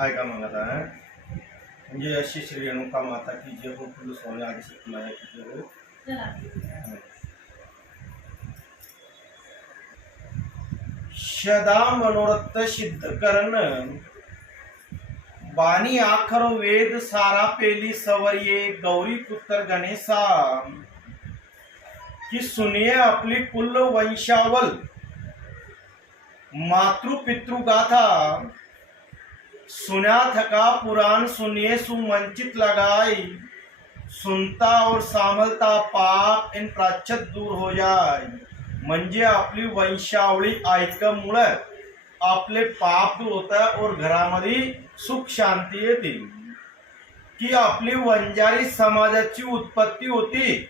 ऐका मग आता म्हणजे अशी श्री रेणुका माता की जे हो फुल स्वामी आदिशक्ती माया की जे हो. सदा मनोरथ सिद्ध करण बानी आखर वेद सारा पेली सवरिये गौरी पुत्र गणेशा कि सुनिये आपली कुल वंशावल मातृ पितृ गाथा सुना थका पुराण सुनिए सुवंचित लगाई सुनता और सांभलता पाप इन प्राच्यत दूर हो जाए. म्हणजे आपली वंशावळी ऐकल्यामुळे आपले पाप दूर होतात और घरामध्ये सुख शांती येते. की आपली वंजारी समाजाची उत्पत्ती होती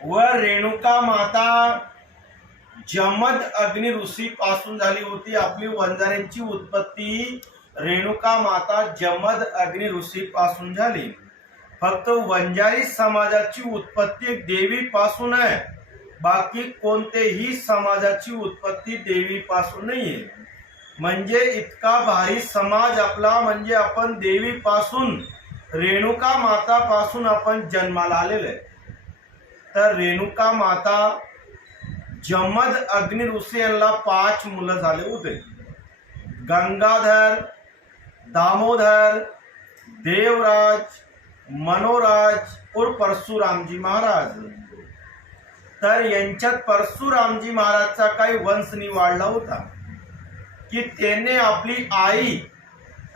व रेणुका माता जमद अग्नि ऋषी पासून झाली होती. आपली वंजाऱ्यांची उत्पत्ती रेणुका माता जमद अग्नि ऋषी पासून झाली. फक्त वंजारी समाजाची उत्पत्ती देवी पासून आहे, बाकी कोणतेही समाजाची उत्पत्ती देवी पासून नाहीये. म्हणजे इतका भारी समाज आपला, म्हणजे आपण देवी पासून रेणुका माता पासून आपण जन्माला आलेले. तर रेणुका माता जमद अग्नि ऋषी यांना 5 मुलं झाले होते. गंगाधर, दामोदर, देवराज, मनोराज और परशुरामजी महाराज. तर यांच्यात परशुरामजी महाराजचा काही वंश निवाडला होता की त्याने आपली आई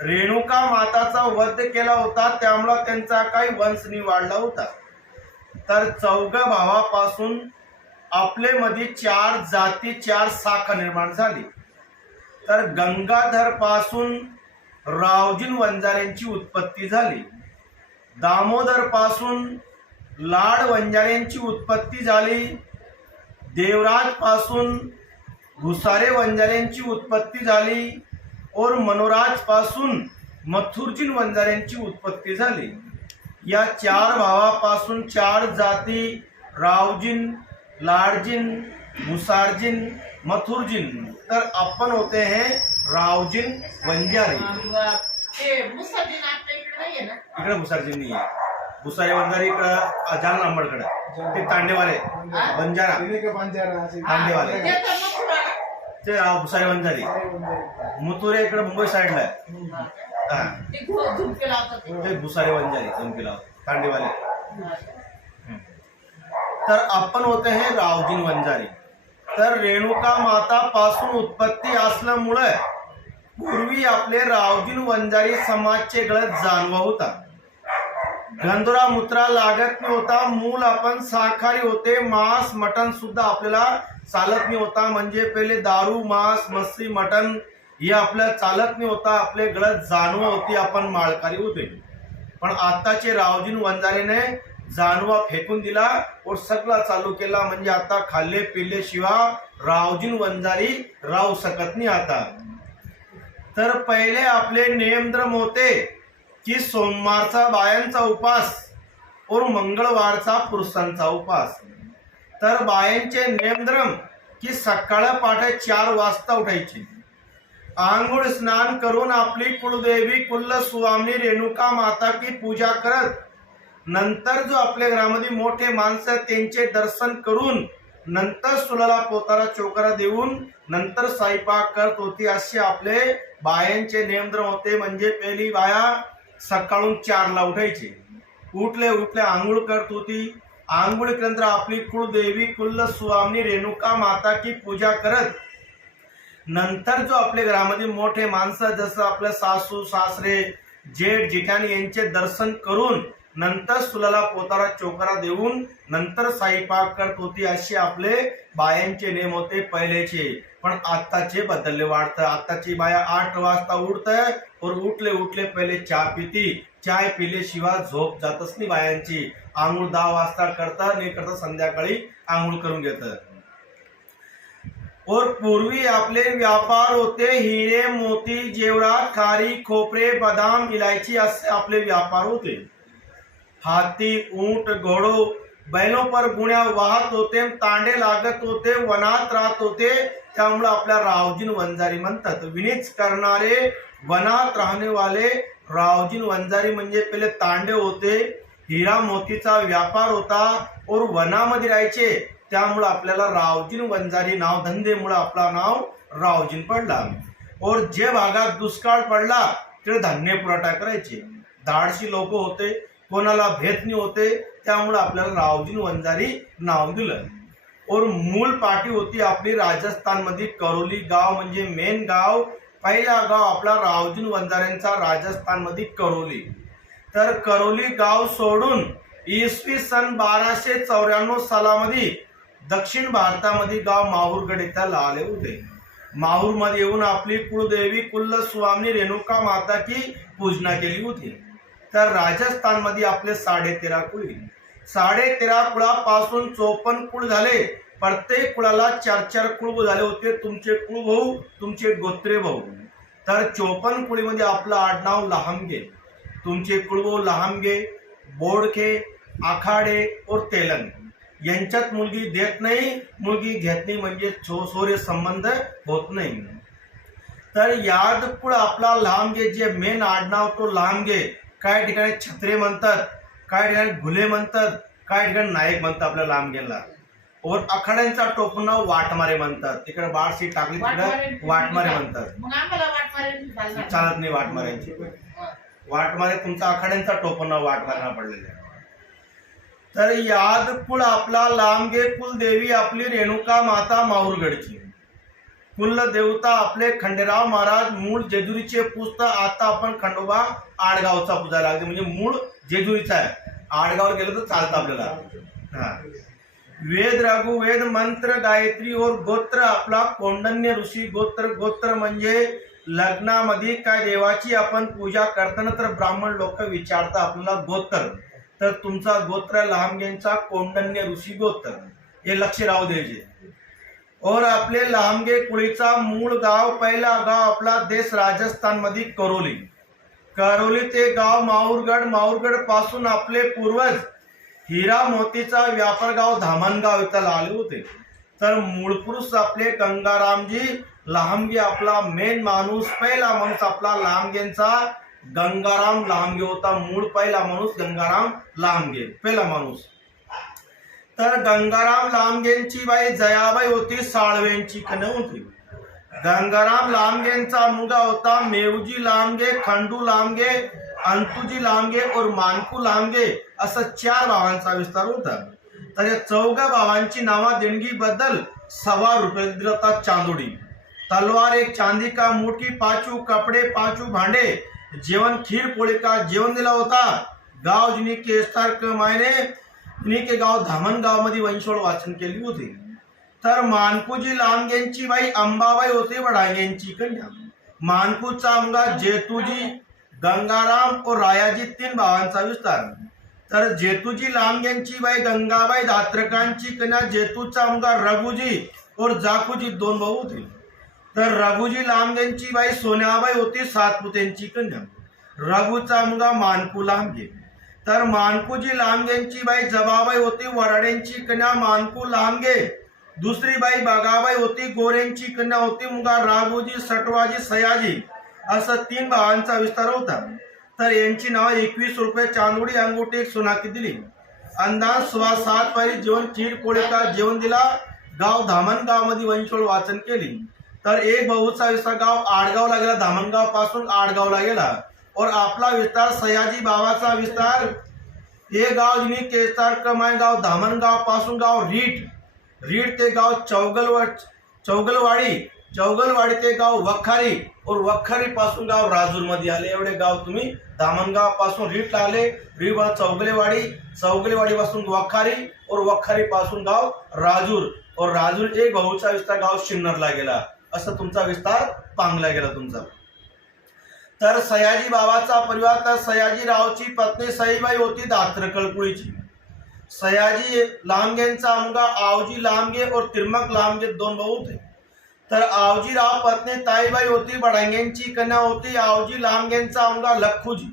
रेणुका माताचा वध केला होता, त्यामुळे त्यांचा काही वंश निवाडला होता. तर 4 भावापासून आपले मध्ये 4 जाती 4 शाखा निर्माण झाली. तर गंगाधर पासून रावजीन वंजाऱ्यांची उत्पत्ती झाली. दामोदर पासून लाड वंजाऱ्यांची उत्पत्ती झाली. देवराज पासून घुसारे वंजाऱ्यांची उत्पत्ती झाली और मनोराज पासून मथुरजीन वंजाऱ्यांची उत्पत्ती झाली. या 4 भावापासून 4 जाती रावजीन, लाडजीन, मुसारजीन, मथुरजीन. तर आपण होते हैं रावजीन वंजारी. इकडे मुसारजीन नाही आहे. भुसारे वंजारी इकडं जालना अंबडकडे ते तांडेवाले बंजारा तांडेवाले ते भुसारे वंजारी. मुतुरे इकडे मुंबई साईडला आहे. ते भुसारे वंजारी झुमकेला तांडेवाले. तर आपण होते हे रावजीन वंजारी. तर रेणुका माता पासून उत्पत्ती असल्यामुळे पूर्वी आपले रावजीन वंजारी समाजचे गळत जाणवा होता. गंधरा मुत्रा लागत नाही होता. मूल आपण शाकाहारी होते. मांस मटन सुद्धा आपल्याला चालत नाही होता. म्हणजे पहिले दारू मांस मच्छी मटन हे आपल्याला चालत नाही होता. आपले गळत जाणवा होती. आपण माळकारी होते. पण आताचे रावजीन वंजारीने जानवा फेकून दिला और सगळं चालू केला. म्हणजे आता खाल्ले पिल्ले शिवाय रावजीन वंजारी राहू शकत नाही आता. तर पहिले आपले नियमधर्म होते की सोमवारचा बायांचा उपास और मंगळवारचा पुरुषांचा उपास. तर बायांचे नियमधर्म की सकाळ पहाटे 4 वाजता उठायचे, आंघोळ स्नान करून आपली कुलदेवी कुल स्वामी रेणुका माता की पूजा करत नंतर जो आपल्या घरामध्ये मोठे माणसं त्यांचे दर्शन करून नंतर सुलाला पोतारा चोकरा देऊन नंतर स्वयंपाक करत होती. असे आपले बायांचे नियमधर्म होते. म्हणजे पहिली बाया सकाळून 4ला उठायचे. उठले आंघोळ करत होती. आंघोळ केल्यानंतर आपली कुलदेवी कुल स्वामी रेणुका माता की पूजा करत नंतर जो आपल्या घरामध्ये मोठे माणसं जसं आपले सासू सासरे जेठ जेठाणी यांचे दर्शन करून नंतर सुलाला पोतारा चोकरा देऊन नंतर स्वयंपाक करत होती. असे आपले बायांचे नियम होते पहिलेचे. पण आताचे बदलले वाढतं. आताची बाया 8 वाजता उठतं और उठले पहिले चहा पिती. चाय पिले शिवाय झोप जातच नाही बायांची. आंघोळ 10 वाजता करता नाही करता संध्याकाळी आंघोळ करून घेतात. और पूर्वी आपले व्यापार होते हिरे मोती जेवरात खारी खोपरे बदाम इलायची असे आपले व्यापार होते. हाती ऊंट घोडो बैलों पर गुण्या वाहत होते. तांडे लागत होते. वनात राहत होते. त्यामुळे आपल्या रावजीन वंजारी म्हणतात. विनीच करणारे वनात राहणे वाले रावजीन वंजारी म्हणजे पहिले तांडे होते, हिरा मोतीचा व्यापार होता और वनामध्ये राहायचे, त्यामुळे आपल्याला रावजीन वंजारी नाव धंदेमुळे आपला नाव रावजीन पडला। और जे भागात दुष्काळ पडला तिथे धान्य पुरवठा करायचे, धाडशी लोक होते, कोणाला भेदनी होते, त्यामुळे आपल्याला रावजीन वंजारी नाव दिलं। और मूल पाठी होती आपली राजस्थान मध्ये करौली गाव म्हणजे मेन गाव, पहिला गाव आपला रावजीन वंजाऱ्यांचा राजस्थान मध्ये करौली। तर करौली गाव सोडून इसवी सन 1294 सालामध्ये दक्षिण भारतामध्ये गाव माहूरगड इथं आले होते। माहूर मध्ये येऊन आपली कुलदेवी कुलस्वामी रेणुका माता की पूजना केली होती। तर राजस्थान मध्ये आपले 13.5 कुळ, 13.5 कुळापासून 54 कुळ झाले। प्रत्येक कुळाला 4 कुळ झाले होते, तुमचे कुळ भाऊ, तुमचे गोत्रे भाऊ। तर 54 कुळीमध्ये आपलं आडनाव लहामगे, तुमचे कुळभाऊ लहामगे, बोडखे, आखाडे और तेलंग। यांच्यात मुलगी देत नाही, मुलगी घेत नाही म्हणजे सोरे संबंध होत नाही। तर याद कुळ आपला लहामगे, जे मेन आडनाव तो लहामगे, काही ठिकाणी छत्रे म्हणतात, काही ठिकाणी घुले म्हणतात, काही ठिकाणी नायक म्हणतात आपल्या लहामगेला। और आखाड्यांचा टोपण नाव वाटमारे म्हणतात, तिकडे बाळशी टाकली तिकडे वाटमारे म्हणतात, चालत नाही वाटमाऱ्यांची। वाटमारे तुमचा आखाड्यांचा टोपण नाव वाटमाऱ्यांना पडलेलं आहे। तर याद कुळ आपला लांबगे, कुलदेवी आपली रेणुका माता माहूरगडची, कुलदेवता आपले खंडेराव महाराज मूळ जेजुरीचे पुजता। आता आपण खंडोबा आडगावचा पूजायला लागते, म्हणजे मूळ जेजुरीचा आहे, आडगाव गेलं तर चालतं आपल्याला। वेद रघुवेद मंत्र गायत्री और गोत्र आपला कौंडन्य ऋषी गोत्र। गोत्र म्हणजे लग्नामध्ये काय देवाची आपण पूजा करताना तर ब्राह्मण लोक विचारतात आपल्याला गोत्र, तर तुमचा गोत्र लहामगेंचा कौंडन्य ऋषी गोत्र, हे लक्ष राहू द्यायचे। और आपले लहामगे कुळीचा मूळ गाव, पहिला गाव आपला देश राजस्थान मध्ये करौली। करौली ते गाव माहूरगड, माहूरगड पासून आपले पूर्वज हिरा मोतीचा व्यापार गाव धामणगाव इथं आले होते। तर मूळ पुरुष आपले गंगारामजी लहामगे, आपला मेन माणूस, पहिला माणूस आपला लहामगेंचा गंगाराम लहामगे होता। मूळ पहिला माणूस गंगाराम लहामगे, पहिला माणूस। तर गंगाराम लहामगेंची बाई जयाबाई होती, साळवेंची कन्या होती। गंगाराम लहामगेंचा मुलगा होता मेवजी लहामगे, खंडू लहामगे, अंतुजी लहामगे और मानकू लहामगे, असं 4 भावांचा विस्तार होता। तर या 4 भावांची नावा देणगी बद्दल ₹1.25 दिला होता। चांदोडी, तलवार, एक चांदी का मुठी, 5 कपडे, 5 भांडे, जेवण खीर पोळी का जेवण दिला होता। गाव जिनी के स्टार मायने जिनी के गाव धामणगाव मध्ये वंशोळ वाचन केली होती। तर मानकूजी लहामगेंची बाई अंबाबाई होती, वडांगेंची कन्या। मानकूचा मुलगा जेतूजी, गंगाराम और रायाजी 3 भावांचा विस्तार। तर जेतूजी लहामगेंची बाई गंगाबाई धात्रकांची कन्या, जेतूचा मुलगा रघुजी और जाकूजी 2 भाऊ होते। तर रघुजी लहामगेंची बाई सोन्याबाई होती, सातपुतेंची कन्या। रघुचा मुलगा मानकू लहामगे। तर मानकूजी लहामगेंची बाई जबाबाई होती, वराड्यांची कन्या, मानकू लहामगे। दुसरी बाई बागाबाई होती, गोरेंची कन्या होती, मुलगा राघोजी, सटवाजी, सयाजी, असं 3 भावांचा विस्तार होता। तर यांची नाव ₹21 चांदोडी, अंगुठी, एक सोनाकी दिली। अंदाज 7 पारी जेवण खीर पोळी का जेवण दिला। गाव धामणगाव मध्ये वंशोळ वाचन केली। तर एक भाऊचा विस्तार गाव आडगावला गेला, धामणगाव पासून आडगावला गेला। और आपला विस्तार सयाजी बाबाचा विस्तार, हे गाव जिनी केस्तार कमाय गाव धामणगाव पासून गाव रीठ ते गाव चौगलवाडी, चौगलवाडी ते गाव वखारी, और वखारी पासून गाव राजूर मध्ये आले। एवढे गाव तुम्ही धामणगाव पासून रीठ आले, रीठ चौगलेवाडी, चौगलेवाडी पासून वखारी, और वखारी पासून गाव राजूर, और राजूर एक भाऊचा विस्तार गाव शिन्नरला गेला। असं तुमचा विस्तार पांगला गेला तुमचा। तर सयाजी बाबाचा परिवार, तर सयाजी रावची पत्नी सईबाई होती धात्रकळ कुळीची। सयाजी लहामगेंचा मुलगा आवजी लहामगे और तिरमक लहामगे 2 भाऊ होते। तर आवजी राव पत्नी ताईबाई होती, बडांगेंची कन्या होती। आवजी लहामगेंचा मुलगा लखुजी,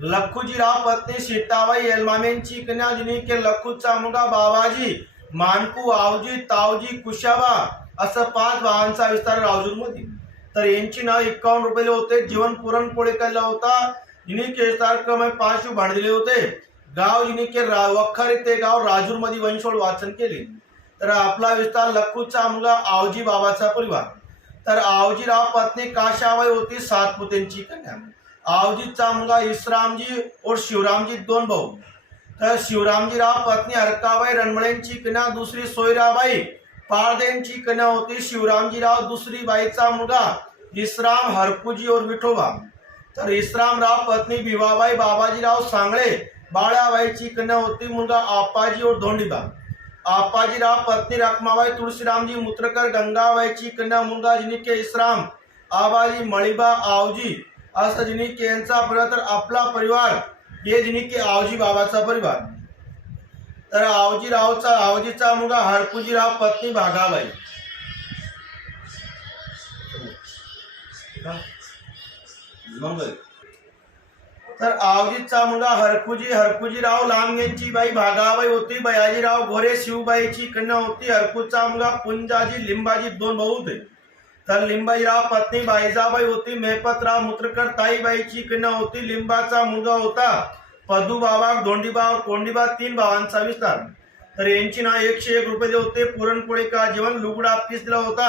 लखुजी राव पत्नी सीताबाई एलमामेंची कन्या, जिनी के लखूचा मुलगा बाबाजी, मानकू, आवजी, तावजी, कुशाबा, असं 5 भावांचा विस्तार राजूर मध्ये। तर यांची नाव 51 रुपये होते. जीवन पुरणपोळी केला होता. जिनी के कार्यक्रम 5 भांड दिले होते. गाव जिनी के वखारी ते गाव राजूर मध्ये वंशोळ वाचन केले. तर आपला विस्तार लखूचा मुलगा आवजी बाबाचा परिवार. तर आवजीराव पत्नी काशाबाई होती 7 पुत्यांची कन्या. आवजीचा मुलगा इसरामजी और शिवरामजी 2 भाऊ. तर शिवरामजीराव पत्नी हरकाबाई रणमळेंची कन्या. दुसरी सोयराबाई पारदेंची कन्या होती. शिवरामजीराव दुसरी बाईचा मुलगा इसराम हरकुजी और विठोबा. तर इसरामराव पत्नी भिवाबाई बाबाजीराव सांगळे बाळाबाईची कन्या होती. मुलगा आपाजी और धोंडीबा. आपाजीराव पत्नी रखमाबाई तुळशीरामजी मुत्रकर गंगाबाईची कन्या. मुलगा जिनिके इसराम आबाजी मळीबा आवजी असं जिनिके यांचा परिवार. तर आपला परिवार हे जिनिके आवजी बाबाचा परिवार. तर आवजीचा मुलगा हरकुजीराव पत्नी भागाबाई. तर आवजीचा मुलगा हरकुजीराव लांबगेंची बाई भागाबाई होती. बयाजीराव घोरे शिवबाईची कन्या होती. हरकुचा मुलगा पुंजाजी लिंबाजी 2 भाऊ होते. तर लिंबाजीराव पत्नी बाईजाबाई होती. मेहपतराव मुत्रकर ताईबाईची कन्या होती. लिंबाचा मुलगा होता पदू बाबा धोंडीबा और कोंडीबा 3 भावांचा विस्तार. तर यांची नाव 101 रुपये होते. पुरणपोळी का जेवण लुगडा 30 दिला होता.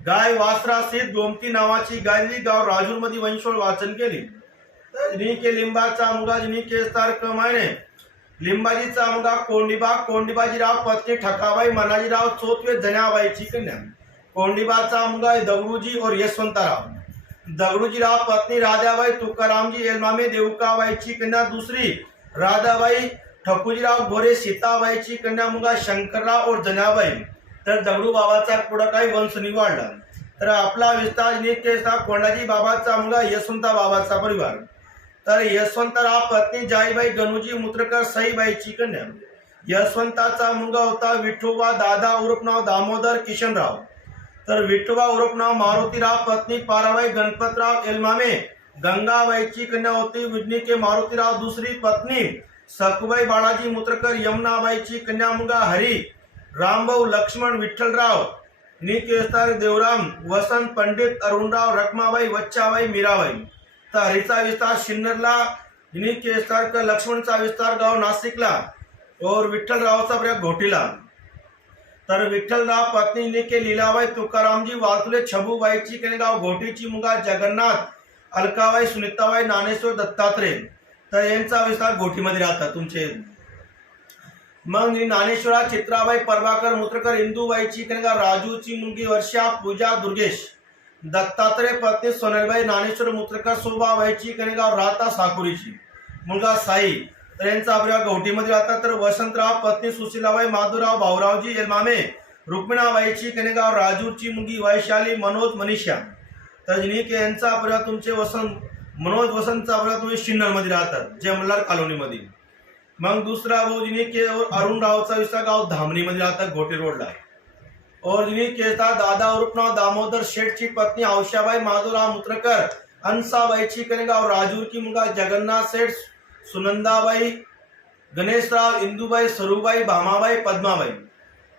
गाय वासरा सहित गोमती नावाची गाय दिली. गाव राजूर मध्ये वंशोळ वाचन केली. जिनिके लिंबाचा मुलगा जिनिके क्रमाने लिंबाजीचा मुलगा कोंडीबाजीराव पत्नी ठकाबाई मनाजीराव चौथवे जनाबाईची कन्या. कोंडीबाचा मुलगा दगडूजी और यशवंतराव. दगडूजीराव पत्नी राधाबाई तुकारामजी एलमामे देवकाबाईची कन्या. दुसरी राधाबाई ठकुजीराव घोरे सीताबाईची कन्या. मुलगा शंकरराव और जनाबाई. तर दगडू बाबाचा पुढे काही वंश निवडला. तर आपला विस्तार जिनिके कोंडाजी बाबाचा मुलगा यशवंता बाबाचा परिवार. तर यशवंतराव पत्नी जाईबाई गणूजी मुत्रकर सईबाईची कन्या. यशवंताचा मुलगा होता विठोबा दादा उर्फ नाव दामोदर किशनराव. तर विठोबा उर्फ नाव मारुतीराव पत्नी पाराबाई गणपतराव एलमामे गंगाबाईची कन्या होती. विजनिके मारुतीराव दुसरी पत्नी सखुबाई बाळाजी मुत्रकर यमुनाबाईची कन्या. मुलगा हरी रामभाऊ लक्ष्मण विठ्ठलराव निकेस्तार देवराम वसंत पंडित अरुणराव रखमाबाई वच्चाबाई मीराबाई. तर हरीचा विस्तार शिन्नरला. निकेस्तार का लक्ष्मणचा विस्तार गाव नाशिकला और विठ्ठलरावचा प्रयोग घोटीला. तर विठ्ठलराव पत्नी निके लीलाबाई तुकारामजी वाळतुले छबूबाईची कन्या. गाव घोटीची. मुलगा जगन्नाथ अलकाबाई सुनीताबाई ज्ञानेश्वर दत्तात्रय. तर यांचा विस्तार घोटीमध्ये राहतात तुमचे. मग ज्ञानेश्वरा चित्राबाई प्रभाकर मुत्रकर इंदूबाईची कन्या. राजूची मुलगी वर्षा पूजा दुर्गेश. दत्तात्रय पत्नी सोनलबाई ज्ञानेश्वर मुत्रकर शोभाबाईची कन्या. राता साकुरीची. मुलगा साई. तर यांचा परिवार घोटीमध्ये राहतात. तर वसंतराव पत्नी सुशीलाबाई माधुराव भाऊरावजी एलमामे रुक्मिणाबाईची कन्या. राजूरची मुलगी वैशाली मनोज मनीषा. तर जिनिके यांचा परिवार तुमचे मनोज वसंतचा परिवार तुम्ही शिन्नरमध्ये राहतात जमलार कॉलोनीमध्ये. मग दुसरा भाऊ जिनिके और अरुणरावचा विस्तार गाव धामणीमध्ये राहतात घोटी रोडला. और जिनिके दादा उर्फ नाव दामोदर शेठची पत्नी औषाबाई माधुराव मुत्रकर अंसाबाईची कन्या. राजूर की. मुलगा जगन्नाथ सेठ सुनंदाबाई गणेशराव इंदुबाई सरूबाई भामाबाई पद्माबाई.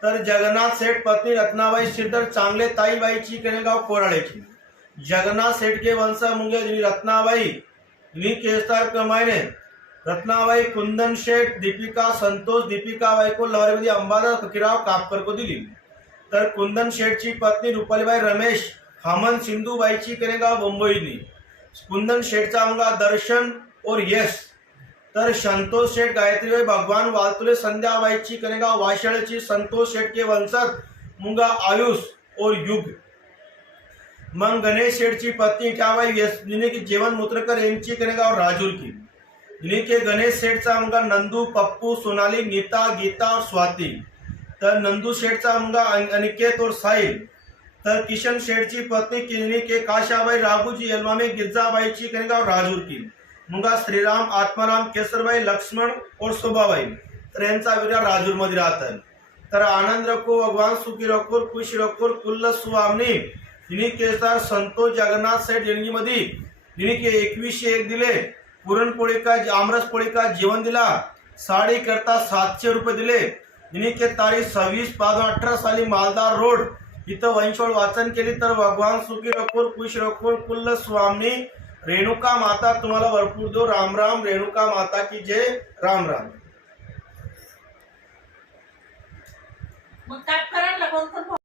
तर जगन्नाथ सेठ पत्नी रत्नाबाई श्रीधर चांगले ताईबाईची कन्या. कोराळेची. जगन्नाथ सेठ के वंश मुंगे रत्नाबाई निकेस्तार क्रमाने रत्नाबाई कुंदन शेठ दीपिका संतोष दीपिकाबाई को लहरमध्ये अंबादास फकीराव कापकर को दिली. तर कुंदन शेठची पत्नी रुपालीबाई रमेश हामन सिंधुबाईची कन्या. मुंबईनी. कुंदन शेठचा मुलगा दर्शन और यश. तर संतोष शेठ गायत्रीबाई भगवान वालतुले संध्याबाईची कन्या. वाशाळची. संतोष शेठ के वंशज मुलगा आयुष और युग. मग गणेश शेठची पत्नी इटाबाई जिने जीवन मुत्रकर यांची कन्या. राजूर की. जिने गणेश सेठचा मुलगा नंदू पप्पू सोनाली नीता गीता और स्वाती. तर नंदू शेठचा मुलगा अनिकेत और साहिल. तर किशन शेठची पत्नी जिने काशाबाई राघूजी एलमामे गिरजाबाईची कन्या. राजूर की. मुलगा श्रीराम आत्माराम केसरबाई लक्ष्मण और शोभाबाई. तर यांचा विवाह राजूरमध्ये राहतात. तर आनंद रखो भगवान सुखी रखो खुश रखो कुल्ल सुवामनी जिने संतोष जगन्नाथ सेठ जिंदगीमध्ये जिने 2101 दिले. पुरणपोळी का आमरस पोळी का जीवन दिला. साडी करता 700 रुपये दिले. जिने तारीख 26/5/18 साली मालदार रोड इथं वंशोळ वाचन केली तर भगवान सुखी रखोर खुश रखोर कुल्ल स्वामी रेणुका माता तुम्हाला भरपूर दो. राम राम. रेणुका माता की जय. राम राम. मग ताट करा.